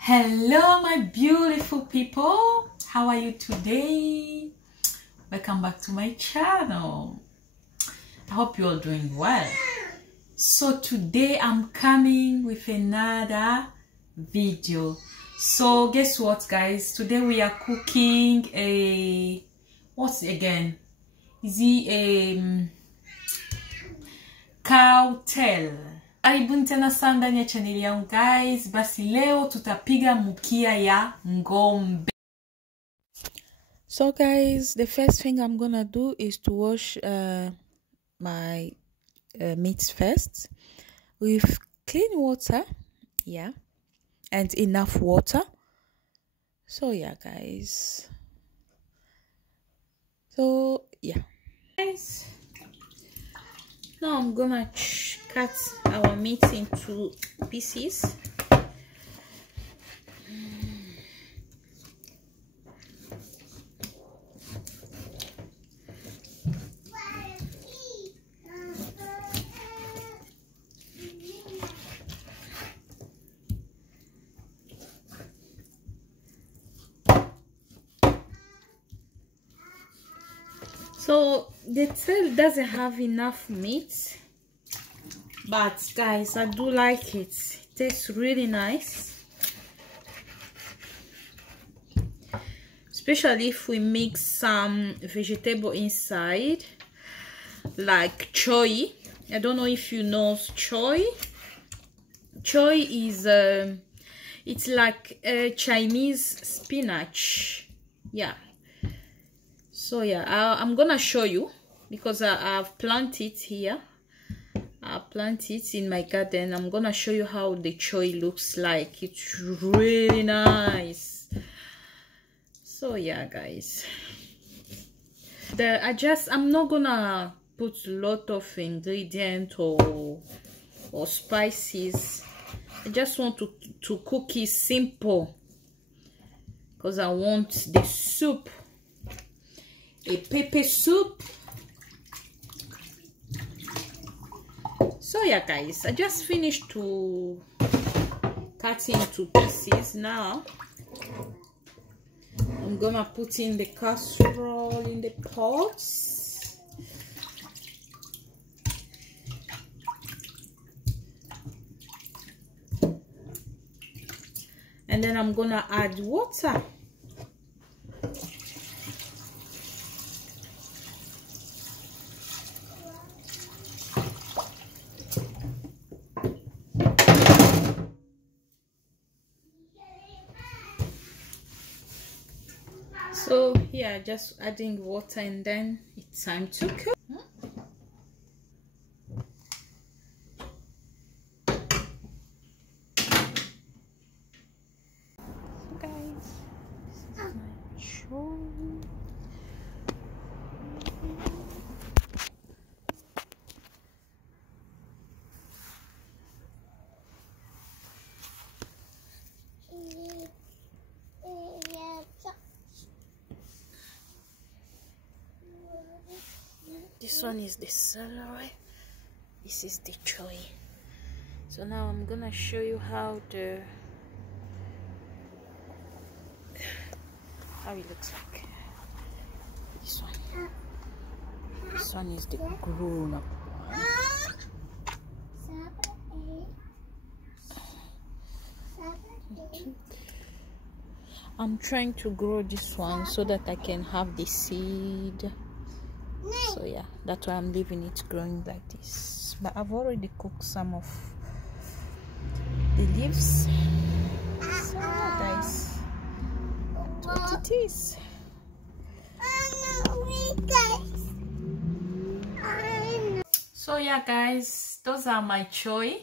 Hello my beautiful people, how are you today? Welcome back to my channel. I hope you're all doing well. So today I'm coming with another video. So guess what, guys? Today we are cooking a what's it again? Is it a cow tail? Karibuni tena sana ndani ya channel yangu guys. Basi leo tutapiga mkia ya ngombe. So guys, the first thing I'm gonna do is to wash my meat first with clean water, yeah, and enough water. So yeah guys, so yeah guys, now I'm gonna cut our meat into pieces. So the tail doesn't have enough meat, but guys, I do like it. It tastes really nice, especially if we mix some vegetable inside, like choy. I don't know if you know choy. Choy is it's like a Chinese spinach, yeah. So yeah, I'm gonna show you because I've planted it here. I planted it in my garden. I'm gonna show you how the choy looks like. It's really nice. So yeah guys, I'm not gonna put a lot of ingredients or spices. I just want to cook it simple because I want the soup, a pepper soup. So yeah guys, I just finished to cut into pieces. Now I'm gonna put in the casserole in the pots. And then I'm gonna add water. So yeah, just adding water and then it's time to cook. So guys, this is my choy. This one is the celery, this is the choy. So now I'm gonna show you how it looks like. This one is the grown up one. I'm trying to grow this one so that I can have the seed. So yeah, that's why I'm leaving it growing like this. But I've already cooked some of the leaves. So yeah guys, that's what it is. So yeah guys, those are my choy,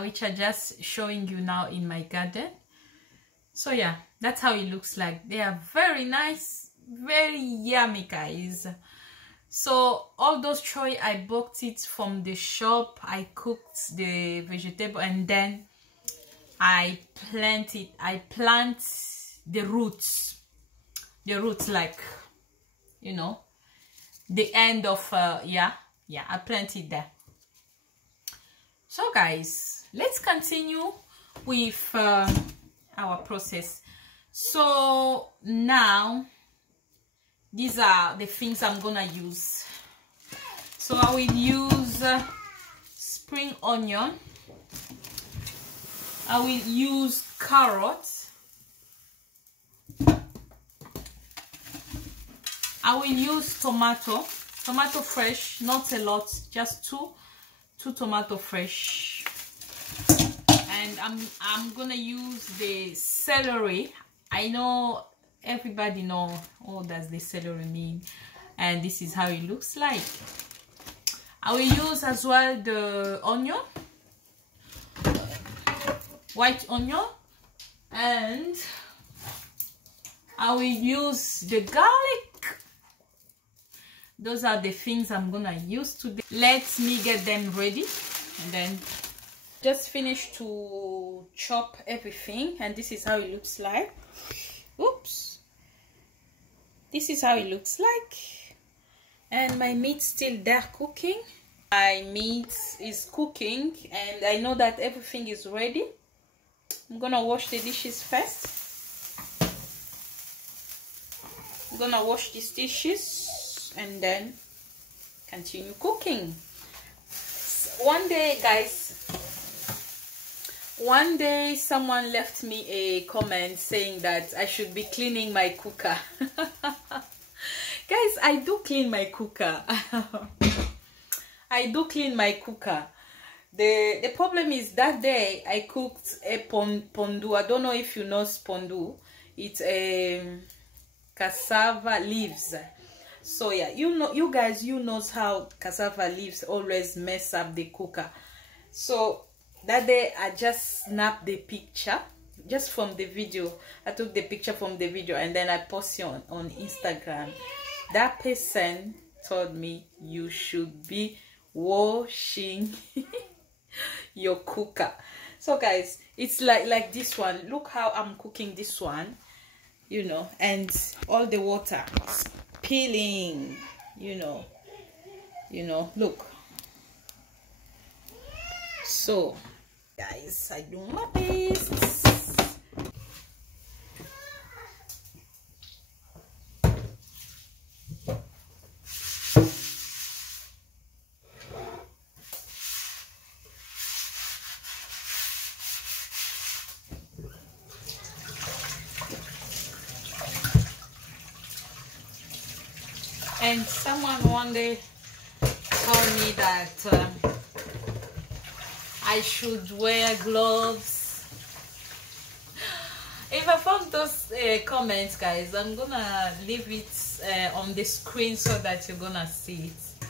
which are just showing you now in my garden. So yeah, that's how it looks like. They are very nice, very yummy guys. So all those choy, I bought it from the shop. I cooked the vegetable and then I plant it. I plant the roots like, you know, the end of yeah, I planted there. So guys, let's continue with our process. So now these are the things I'm gonna use. So I will use spring onion, I will use carrots, I will use tomato fresh, not a lot, just two tomato fresh. And I'm gonna use the celery. I know everybody know what does the celery mean, and this is how it looks like. I will use as well the onion, white onion, and I will use the garlic. Those are the things I'm gonna use today. Let me get them ready, and then just finish to chop everything, and this is how it looks like. Oops, this is how it looks like. And my meat still there cooking. My meat is cooking, and I know that everything is ready. I'm gonna wash the dishes first. I'm gonna wash these dishes and then continue cooking. One day, guys, one day someone left me a comment saying that I should be cleaning my cooker. Guys, I do clean my cooker. I do clean my cooker. The problem is that day I cooked a pondu. I don't know if you know pondu. It's cassava leaves. So yeah, you guys know how cassava leaves always mess up the cooker. So that day I just snapped the picture just from the video. I took the picture from the video and then I posted on Instagram. That person told me you should be washing your cooker. So guys, it's like this one. Look how I'm cooking this one, you know, and all the water spilling, you know, look. So guys, I do my best. And someone one day told me that I should wear gloves. If I found those comments, guys, I'm gonna leave it on the screen so that you're gonna see it.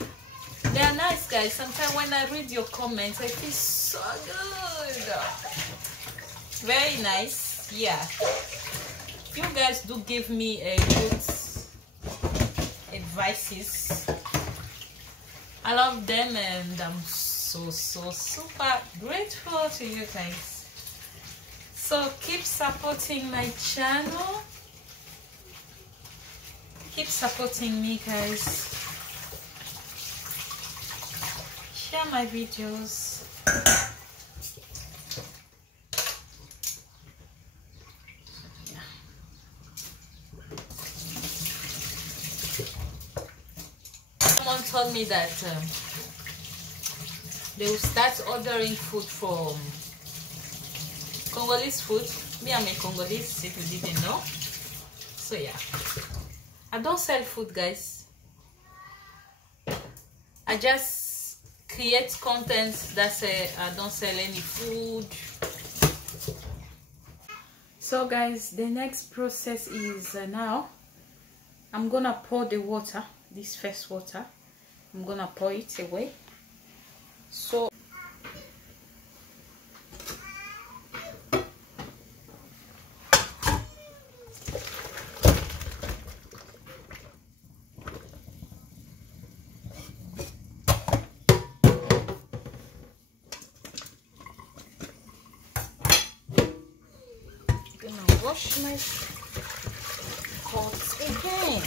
They are nice, guys. Sometimes when I read your comments, I feel so good. Very nice. Yeah, you guys do give me a good advices. I love them, and I'm so super grateful to you guys. So keep supporting my channel, keep supporting me, guys. Share my videos. Someone told me that they will start ordering food from Congolese food. Me, I'm a Congolese, if you didn't know. So yeah, I don't sell food, guys. I just create content that say I don't sell any food. So guys, the next process is now I'm gonna pour the water, this first water. I'm gonna pour it away. So I'm gonna wash my pots again.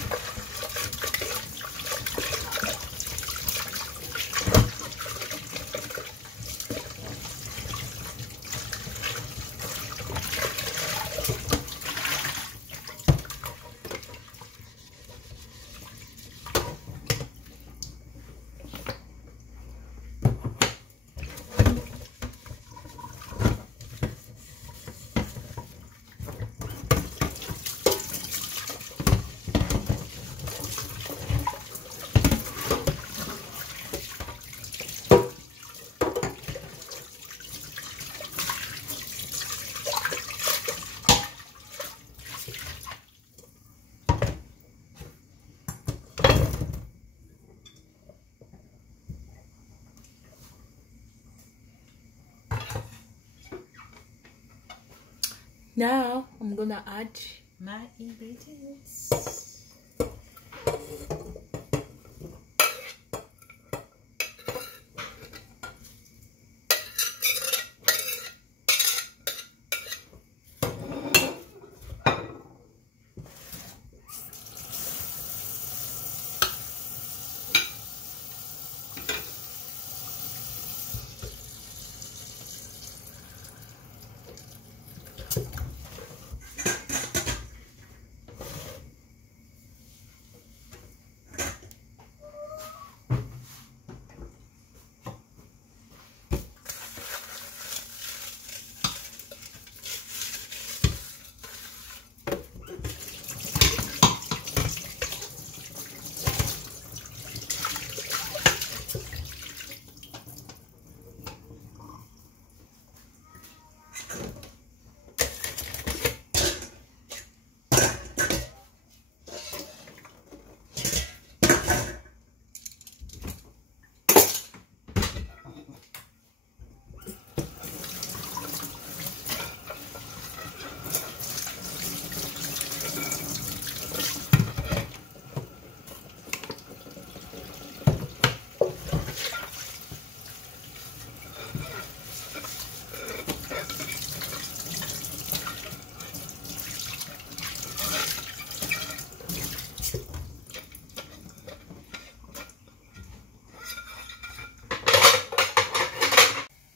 Now I'm gonna add my ingredients.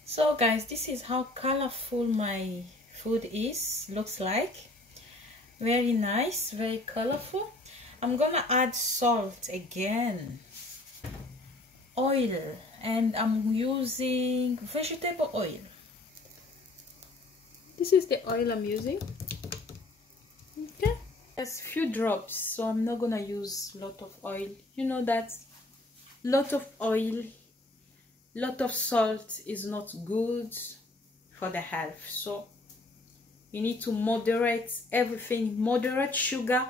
So guys, this is how colorful my food looks like. Very nice, very colorful. I'm gonna add salt again, oil, and I'm using vegetable oil. This is the oil I'm using. Okay, there's a few drops, so I'm not gonna use a lot of oil. You know that lot of oil, lot of salt is not good for the health, so you need to moderate everything. Moderate sugar,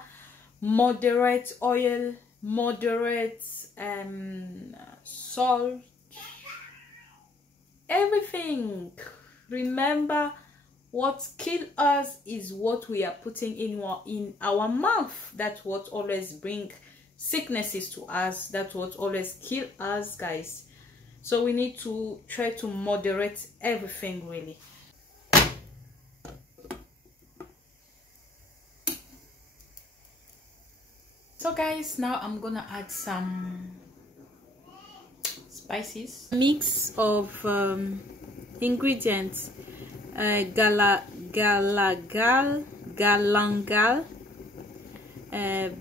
moderate oil, moderate salt, everything. Remember, what kills us is what we are putting in our mouth. That's what always brings sicknesses to us. That's what always kills us, guys. So we need to try to moderate everything, really. So guys, now I'm gonna add some spices. Mix of ingredients: galangal,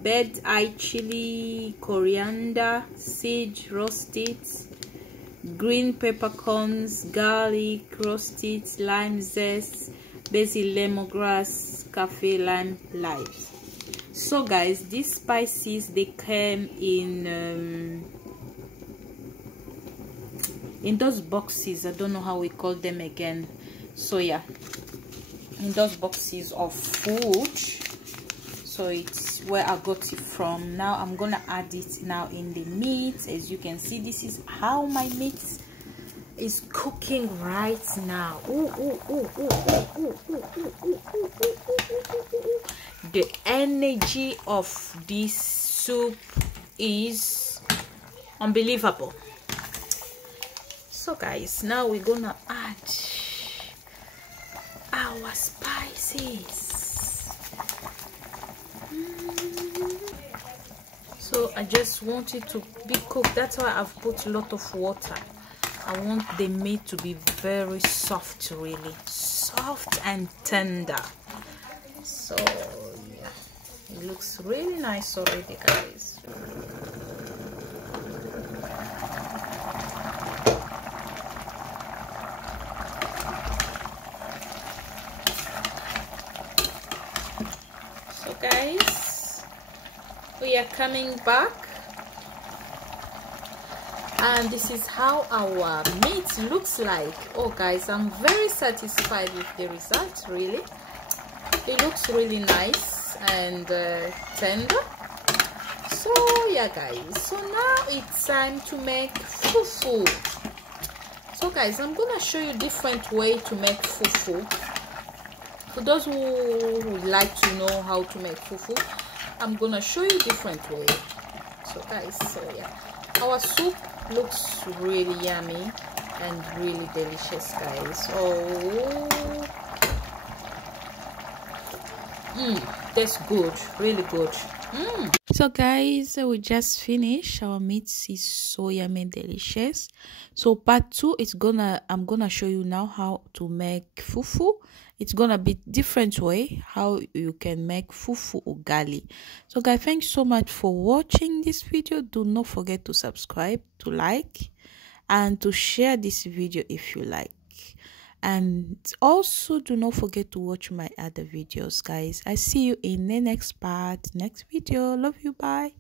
bed eye chili, coriander seed roasted, green peppercorns, garlic roasted, lime zest, basil, lemongrass, cafe lime leaves. So guys, these spices, they came in those boxes. I don't know how we call them again. So yeah, in those boxes of food. So it's where I got it from. Now I'm gonna add it now in the meat. As you can see, this is how my meat is cooking right now. The energy of this soup is unbelievable. So guys, now we're gonna add our spices. So I just want it to be cooked. That's why I've put a lot of water. I want the meat to be very soft, really soft and tender. So yeah, it looks really nice already, guys. So guys, we are coming back, and this is how our meat looks like. Oh guys, I'm very satisfied with the result. Really, it looks really nice and tender. So yeah guys, so now it's time to make fufu. So guys, I'm gonna show you different way to make fufu. For those who would like to know how to make fufu, I'm gonna show you different way. So guys, so yeah, our soup looks really yummy and really delicious, guys. Oh, that's good, really good. So guys, we just finished. Our meat is so yummy and delicious. So part 2 is I'm gonna show you now how to make fufu. It's gonna be different way how you can make fufu ugali. So guys, thanks so much for watching this video. Do not forget to subscribe, to like, and to share this video if you like. And also do not forget to watch my other videos, guys. I see you in the next part, next video. Love you, bye.